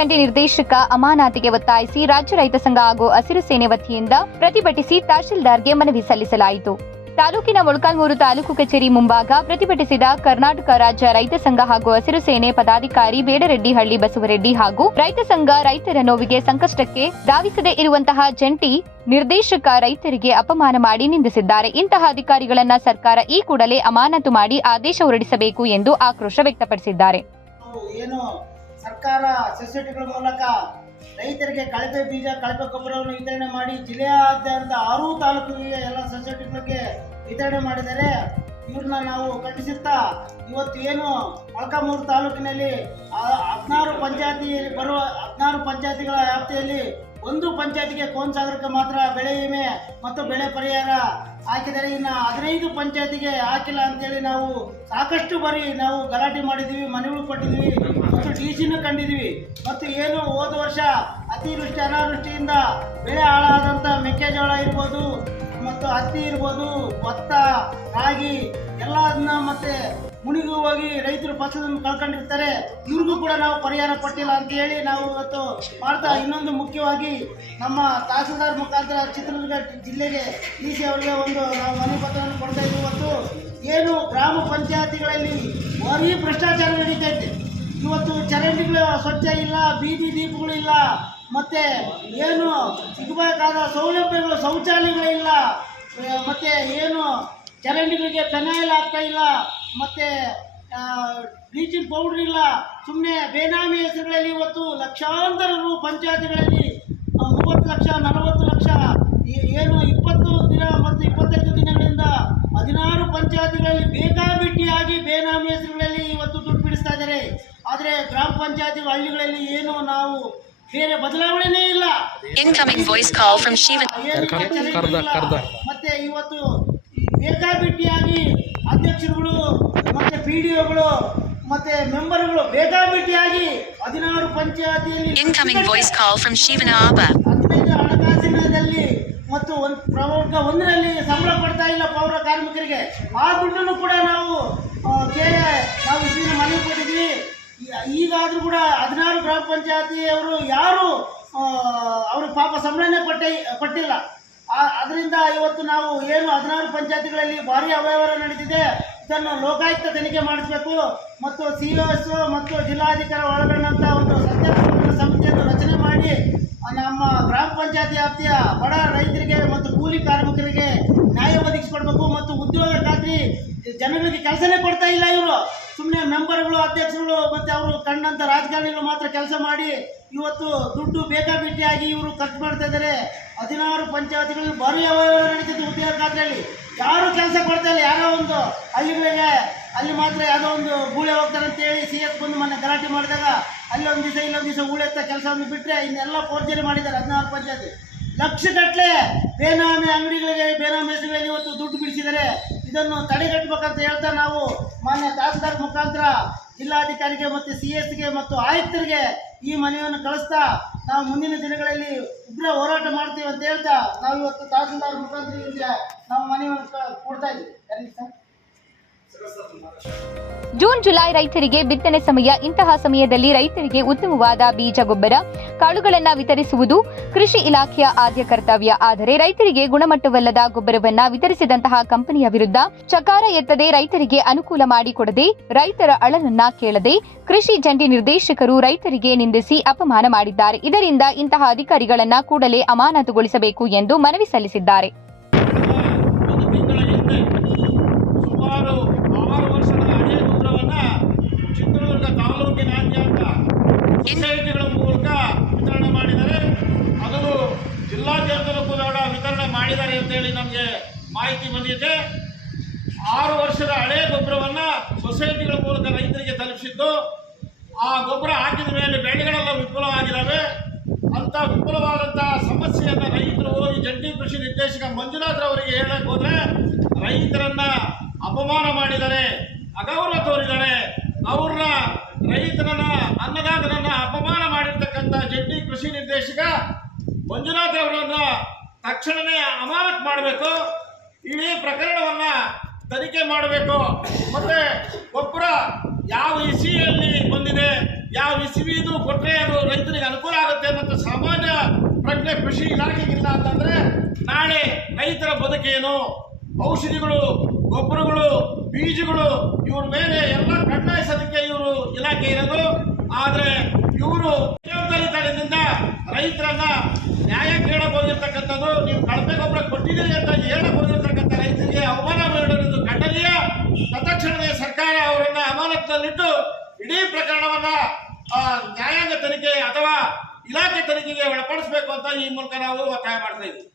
ಜಂಟಿ ನಿರ್ದೇಶಕ ಅಮಾನತಿಗೆ ಒತ್ತಾಯಿಸಿ ರಾಜ್ಯ ರೈತ ಸಂಘ ಹಾಗೂ ಹಸಿರು ಸೇನೆ ವತಿಯಿಂದ ಪ್ರತಿಭಟಿಸಿ ತಹಶೀಲ್ದಾರ್ಗೆ ಮನವಿ ಸಲ್ಲಿಸಲಾಯಿತು. ತಾಲೂಕಿನ ಮೊಳಕಾಲ್ಮೂರು ತಾಲೂಕು ಕಚೇರಿ ಮುಂಭಾಗ ಪ್ರತಿಭಟಿಸಿದ ಕರ್ನಾಟಕ ರಾಜ್ಯ ರೈತ ಸಂಘ ಹಾಗೂ ಹಸಿರು ಸೇನೆ ಪದಾಧಿಕಾರಿ ಬೇಡರೆಡ್ಡಿಹಳ್ಳಿ ಬಸವರೆಡ್ಡಿ ಹಾಗೂ ರೈತ ಸಂಘ ರೈತರ ನೋವಿಗೆ ಸಂಕಷ್ಟಕ್ಕೆ ಧಾವಿಸದೇ ಇರುವಂತಹ ಜಂಟಿ ನಿರ್ದೇಶಕ ರೈತರಿಗೆ ಅಪಮಾನ ಮಾಡಿ ನಿಂದಿಸಿದ್ದಾರೆ. ಇಂತಹ ಅಧಿಕಾರಿಗಳನ್ನ ಸರ್ಕಾರ ಈ ಕೂಡಲೇ ಅಮಾನತು ಮಾಡಿ ಆದೇಶ ಹೊರಡಿಸಬೇಕು ಎಂದು ಆಕ್ರೋಶ ವ್ಯಕ್ತಪಡಿಸಿದ್ದಾರೆ. ಸರ್ಕಾರ ಸೊಸೈಟಿಗಳ ಮೂಲಕ ರೈತರಿಗೆ ಕಳಪೆ ಬೀಜ ಕಳಪೆ ಗೊಬ್ಬರವನ್ನು ವಿತರಣೆ ಮಾಡಿ ಜಿಲ್ಲೆಯಾದ್ಯಂತ 6 ತಾಲೂಕುಗಳಿಗೆ ಎಲ್ಲ ಸೊಸೈಟಿಗಳಿಗೆ ವಿತರಣೆ ಮಾಡಿದರೆ ಇವ್ರನ್ನ ನಾವು ಖಂಡಿಸುತ್ತಾ ಇವತ್ತು ಏನು ಮೊಳಕಾಲ್ಮೂರು ತಾಲೂಕಿನಲ್ಲಿ 16 ಪಂಚಾಯತಿಯಲ್ಲಿ ಬರುವ 16 ಪಂಚಾಯತಿಗಳ ವ್ಯಾಪ್ತಿಯಲ್ಲಿ ಒಂದು ಪಂಚಾಯತಿಗೆ ಕೋನಸಾಗರಕ್ಕೆ ಮಾತ್ರ ಬೆಳೆ ವಿಮೆ ಮತ್ತು ಬೆಳೆ ಪರಿಹಾರ ಹಾಕಿದರೆ ಇನ್ನು 15 ಪಂಚಾಯತಿಗೆ ಹಾಕಿಲ್ಲ ಅಂತೇಳಿ ನಾವು ಸಾಕಷ್ಟು ಬಾರಿ ನಾವು ಗಲಾಟೆ ಮಾಡಿದ್ದೀವಿ, ಮನವಿ ಕೊಟ್ಟಿದ್ದೀವಿ ಮತ್ತು ಡಿಸಿನೂ ಕಂಡಿದ್ದೀವಿ. ಮತ್ತು ಏನು ಹೋದ ವರ್ಷ ಅತಿವೃಷ್ಟಿ ಅನಾವೃಷ್ಟಿಯಿಂದ ಬೆಳೆ ಹಾಳಾದಂಥ ಮೆಕ್ಕೆಜೋಳ ಇರ್ಬೋದು ಮತ್ತು ಹತ್ತಿ ಇರ್ಬೋದು, ಭತ್ತ, ರಾಗಿ ಎಲ್ಲ ಅದನ್ನ ಮತ್ತೆ ಮುಣಿಗೂ ಹೋಗಿ ರೈತರು ಫಸಲನ್ನು ಕಳ್ಕೊಂಡಿರ್ತಾರೆ. ಇವ್ರಿಗೂ ಕೂಡ ನಾವು ಪರಿಹಾರ ಕೊಟ್ಟಿಲ್ಲ ಅಂತ ಹೇಳಿ ನಾವು ಇವತ್ತು ಮಾಡ್ತಾ ಇನ್ನೊಂದು ಮುಖ್ಯವಾಗಿ ನಮ್ಮ ತಹಸೀಲ್ದಾರ್ ಮುಖಾಂತರ ಚಿತ್ರದುರ್ಗ ಜಿಲ್ಲೆಗೆ ಡಿಸಿ ಅವರಿಗೆ ಒಂದು ನಾವು ಮನವಿ ಪತ್ರವನ್ನು ಕೊಡ್ತಾ ಇದ್ದೀವಿ. ಇವತ್ತು ಏನು ಗ್ರಾಮ ಪಂಚಾಯತಿಗಳಲ್ಲಿ ಭಾರೀ ಭ್ರಷ್ಟಾಚಾರ ನಡೀತೈತೆ. ಇವತ್ತು ಚರಂಡಿಗಳು ಸ್ವಚ್ಛ ಇಲ್ಲ, ಬೀದಿ ದೀಪಗಳಿಲ್ಲ, ಮತ್ತು ಏನು ಸಿಗಬೇಕಾದ ಸೌಲಭ್ಯಗಳು ಶೌಚಾಲಯಗಳಿಲ್ಲ, ಮತ್ತು ಏನು ಚರಂಡಿಗಳಿಗೆ ಫೆನೈಲ್ ಆಗ್ತಾ ಇಲ್ಲ, ಮತ್ತು ಬ್ಲೀಚಿಂಗ್ ಪೌಡ್ರ್ ಇಲ್ಲ. ಸುಮ್ಮನೆ ಬೇನಾಮಿ ಹೆಸರುಗಳಲ್ಲಿ ಇವತ್ತು ಲಕ್ಷಾಂತರ ರು ಪಂಚಾಯತಿಗಳಲ್ಲಿ 30 ಲಕ್ಷ 40 ಲಕ್ಷ ಏನು 20 ದಿನ ಮತ್ತು 25 ದಿನಗಳಿಂದ 16 ಪಂಚಾಯತಿಗಳಲ್ಲಿ ಬೇಕಾಬಿಟ್ಟಿಯಾಗಿ ಬೇನಾಮಿ ಹೆಸರುಗಳಲ್ಲಿ ಇವತ್ತು ದುಡ್ಡು ಬಿಡಿಸ್ತಾ ಇದ್ದಾರೆ. ಆದರೆ ಗ್ರಾಮ ಪಂಚಾಯತಿ ಹಳ್ಳಿಗಳಲ್ಲಿ ಏನು ನಾವು ಬೇರೆ ಬದಲಾವಣೆನೇ ಇಲ್ಲ. ಮತ್ತೆ ಇವತ್ತು ಬೇಕಾಬಿಟ್ಟಿಯಾಗಿ ಅಧ್ಯಕ್ಷರುಗಳು ಮತ್ತೆ PDOಗಳು ಮತ್ತೆ ಮೆಂಬರ್ಗಳು ಬೇಕಾಬಿಟ್ಟಿಯಾಗಿ 16 ಪಂಚಾಯತಿಯಲ್ಲಿ 15 ಹಣಕಾಸಿನಲ್ಲಿ ಮತ್ತು ಪ್ರಮುಖ ಒಂದರಲ್ಲಿ ಸಂಬಳ ಕೊಡ್ತಾ ಇಲ್ಲ ಪೌರ ಕಾರ್ಮಿಕರಿಗೆ. ಆ ದುಡ್ಡನ್ನು ಕೂಡ ನಾವು ಇದನ್ನು ಮನವಿ ಕೊಟ್ಟಿದ್ವಿ. ಈಗಾದರೂ ಕೂಡ 16 ಗ್ರಾಮ ಪಂಚಾಯತಿಯವರು ಯಾರು ಅವರು ಪಾಪ ಸಂಬಳನೇ ಕೊಟ್ಟಿಲ್ಲ. ಅದರಿಂದ ಇವತ್ತು ನಾವು ಏನು 16 ಪಂಚಾಯತಿಗಳಲ್ಲಿ ಭಾರೀ ಅವ್ಯವಹಾರ ನಡೀತಿದೆ. ಇದನ್ನು ಲೋಕಾಯುಕ್ತ ತನಿಖೆ ಮಾಡಿಸಬೇಕು ಮತ್ತು COS ಮತ್ತು ಜಿಲ್ಲಾಧಿಕಾರಿ ಒಳಗೊಂಡಂಥ ಒಂದು ಸತ್ಯಾಗ್ರಹ ಸಮಿತಿಯನ್ನು ರಚನೆ ಮಾಡಿ ನಮ್ಮ ಗ್ರಾಮ ಪಂಚಾಯತಿ ವ್ಯಾಪ್ತಿಯ ಬಡ ರೈತರಿಗೆ ಮತ್ತು ಕೂಲಿ ಕಾರ್ಮಿಕರಿಗೆ ನ್ಯಾಯ ಒದಗಿಸಿಕೊಡ್ಬೇಕು. ಮತ್ತು ಉದ್ಯೋಗ ಖಾತ್ರಿ ಜನಗಳಿಗೆ ಕೆಲಸನೇ ಕೊಡ್ತಾ ಇಲ್ಲ. ಇವರು ಸುಮ್ಮನೆ ಮೆಂಬರ್ಗಳು, ಅಧ್ಯಕ್ಷರುಗಳು ಮತ್ತು ಅವರು ಕಂಡಂಥ ರಾಜಕಾರಣಿಗಳು ಮಾತ್ರ ಕೆಲಸ ಮಾಡಿ ಇವತ್ತು ದುಡ್ಡು ಬೇಕಾಬಿಟ್ಟಿಯಾಗಿ ಇವರು ಖರ್ಚು ಮಾಡ್ತಾ ಇದ್ದಾರೆ. 16 ಪಂಚಾಯತಿಗಳಲ್ಲಿ ಭಾರೀ ಅವ್ಯವಹಾರ ನಡೀತಿತ್ತು. ಉದ್ಯೋಗ ಖಾತ್ರಿಯಲ್ಲಿ ಯಾರು ಕೆಲಸ ಕೊಡ್ತಾ ಇಲ್ಲ. ಯಾರೋ ಒಂದು ಹಳ್ಳಿಗಳಿಗೆ ಅಲ್ಲಿ ಮಾತ್ರ ಯಾವುದೋ ಒಂದು ಗೂಳೆ ಹೋಗ್ತಾರೆ ಅಂತೇಳಿ CS ಬಂದು ಮೊನ್ನೆ ಗಲಾಟೆ ಮಾಡಿದಾಗ ಅಲ್ಲೊಂದು ದಿವಸ ಇಲ್ಲೊಂದು ದಿವಸ ಗೂಳೆತ್ತ ಕೆಲಸವನ್ನು ಬಿಟ್ಟರೆ ಇನ್ನೆಲ್ಲ ಫೋರ್ಜರಿ ಮಾಡಿದ್ದಾರೆ. 16 ಪಂಚಾಯತಿ ಲಕ್ಷಗಟ್ಟಲೆ ಬೇನಾಮಿ ಅಂಗಡಿಗಳಿಗೆ ಬೇನಾಮಿ ಹೆಸರುಗಳಲ್ಲಿ ಇವತ್ತು ದುಡ್ಡು ಬಿಡಿಸಿದ್ದಾರೆ. ಇದನ್ನು ತಡೆಗಟ್ಟಬೇಕಂತ ಹೇಳ್ತಾ ನಾವು ಮಾನ್ಯ ತಹಸೀಲ್ದಾರ್ ಮುಖಾಂತರ ಜಿಲ್ಲಾಧಿಕಾರಿಗೆ ಮತ್ತು CS ಮತ್ತು ಆಯುಕ್ತರಿಗೆ ಈ ಮನವಿಯನ್ನು ಕಳಿಸ್ತಾ ನಾವು ಮುಂದಿನ ದಿನಗಳಲ್ಲಿ ಉಗ್ರ ಹೋರಾಟ ಮಾಡ್ತೀವಿ ಅಂತ ಹೇಳ್ತಾ ನಾವು ಇವತ್ತು ತಹಸೀಲ್ದಾರ್ ಮುಖಾಂತರ ನಾವು ಮನವಿಯನ್ನು ಕೊಡ್ತಾ ಇದ್ದೀವಿ. ಜೂನ್ ಜುಲೈ ರೈತರಿಗೆ ಬಿತ್ತನೆ ಸಮಯ. ಇಂತಹ ಸಮಯದಲ್ಲಿ ರೈತರಿಗೆ ಉತ್ತಮವಾದ ಬೀಜ, ಗೊಬ್ಬರ, ಕಾಳುಗಳನ್ನು ವಿತರಿಸುವುದು ಕೃಷಿ ಇಲಾಖೆಯ ಆದ್ಯ ಕರ್ತವ್ಯ. ಆದರೆ ರೈತರಿಗೆ ಗುಣಮಟ್ಟವಲ್ಲದ ಗೊಬ್ಬರವನ್ನ ವಿತರಿಸಿದಂತಹ ಕಂಪನಿಯ ವಿರುದ್ಧ ಚಕಾರ ಎತ್ತದೆ ರೈತರಿಗೆ ಅನುಕೂಲ ಮಾಡಿಕೊಡದೆ ರೈತರ ಅಳಲನ್ನ ಕೇಳದೆ ಕೃಷಿ ಜಂಟಿ ನಿರ್ದೇಶಕರು ರೈತರಿಗೆ ನಿಂದಿಸಿ ಅಪಮಾನ ಮಾಡಿದ್ದಾರೆ. ಇದರಿಂದ ಇಂತಹ ಅಧಿಕಾರಿಗಳನ್ನ ಕೂಡಲೇ ಅಮಾನತುಗೊಳಿಸಬೇಕು ಎಂದು ಮನವಿ ಸಲ್ಲಿಸಿದ್ದಾರೆ. ಚಿತ್ರದುರ್ಗ ತಾಲೂಕಿನಾದ್ಯಂತ ಸೊಸೈಟಿಗಳ ಮೂಲಕ ವಿತರಣೆ ಮಾಡಿದ್ದಾರೆ. ಅದು ಜಿಲ್ಲಾದ್ಯಂತಲೂ ಕೂಡ ವಿತರಣೆ ಮಾಡಿದ್ದಾರೆ ಅಂತೇಳಿ ನಮಗೆ ಮಾಹಿತಿ ಬಂದಿದೆ. 6 ವರ್ಷದ ಹಳೆ ಗೊಬ್ಬರವನ್ನು ಸೊಸೈಟಿಗಳ ಮೂಲಕ ರೈತರಿಗೆ ತಲುಪಿಸಿದ್ದು, ಆ ಗೊಬ್ಬರ ಹಾಕಿದ ಮೇಲೆ ಬೆಳೆಗಳೆಲ್ಲ ವಿಫಲವಾಗಿದ್ದಾವೆ. ಅಂಥ ವಿಫಲವಾದಂಥ ಸಮಸ್ಯೆಯನ್ನು ರೈತರು ಹೋಗಿ ಜಂಟಿ ಕೃಷಿ ನಿರ್ದೇಶಕ ಮಂಜುನಾಥ್ ಅವರಿಗೆ ಹೇಳಕ್ಕೆ ಹೋದರೆ ರೈತರನ್ನ ಅಪಮಾನ ಮಾಡಿದ್ದಾರೆ, ಅಗೌರವ ತೋರಿದ್ದಾರೆ. ಅವ್ರನ್ನ ರೈತರನ್ನ ಅನ್ನದಾತರನ್ನ ಅಪಮಾನ ಮಾಡಿರ್ತಕ್ಕಂಥ ಜಂಟಿ ಕೃಷಿ ನಿರ್ದೇಶಕ ಮಂಜುನಾಥ್ ಅವರನ್ನ ತಕ್ಷಣವೇ ಅಮಾನತು ಮಾಡಬೇಕು. ಇಡೀ ಪ್ರಕರಣವನ್ನ ತನಿಖೆ ಮಾಡಬೇಕು. ಮತ್ತೆ ಗೊಬ್ಬರ ಯಾವ ಇಸಿಯಲ್ಲಿ ಬಂದಿದೆ, ಯಾವ ಇಸವಿದು ಕೊಟ್ಟರೆ ಅದು ರೈತರಿಗೆ ಅನುಕೂಲ ಆಗುತ್ತೆ ಅನ್ನೋ ಸಾಮಾನ್ಯ ಪ್ರಜ್ಞೆ ಕೃಷಿ ಇಲಾಖೆಗಿಲ್ಲ ಅಂತಂದ್ರೆ ನಾಳೆ ರೈತರ ಬದುಕೇನು? ಔಷಧಿಗಳು, ಗೊಬ್ಬರಗಳು, ಬೀಜಗಳು ಇವ್ರ ಮೇಲೆ ಎಲ್ಲ ಕಣ್ಣಾಯಿಸೋದಕ್ಕೆ ಇವರು ಇಲಾಖೆ ಇರೋದು. ಆದ್ರೆ ಇವರು ಜವಾಬ್ದಾರಿತನದಿಂದ ರೈತರನ್ನ ನ್ಯಾಯ ಕೇಳಕ್ ಹೋಗಿರ್ತಕ್ಕಂಥದ್ದು, ನೀವು ಕಳಪೆ ಗೊಬ್ಬರ ಕೊಟ್ಟಿದ್ದೀರಿ ಅಂತ ಹೇಳಕ್ ಹೋಗಿರ್ತಕ್ಕಂಥ ರೈತರಿಗೆ ಅವಮಾನ ಮಾಡೋದು ಖಂಡನೀಯ. ತತ್ಕ್ಷಣವೇ ಸರ್ಕಾರ ಅವರನ್ನ ಅಮಾನತಿನಲ್ಲಿಟ್ಟು ಇಡೀ ಪ್ರಕರಣವನ್ನ ನ್ಯಾಯಾಂಗ ತನಿಖೆ ಅಥವಾ ಇಲಾಖೆ ತನಿಖೆಗೆ ಒಳಪಡಿಸಬೇಕು ಅಂತ ಈ ಮೂಲಕ ನಾವು ಒತ್ತಾಯ ಮಾಡ್ತಾ ಇದ್ದೀವಿ.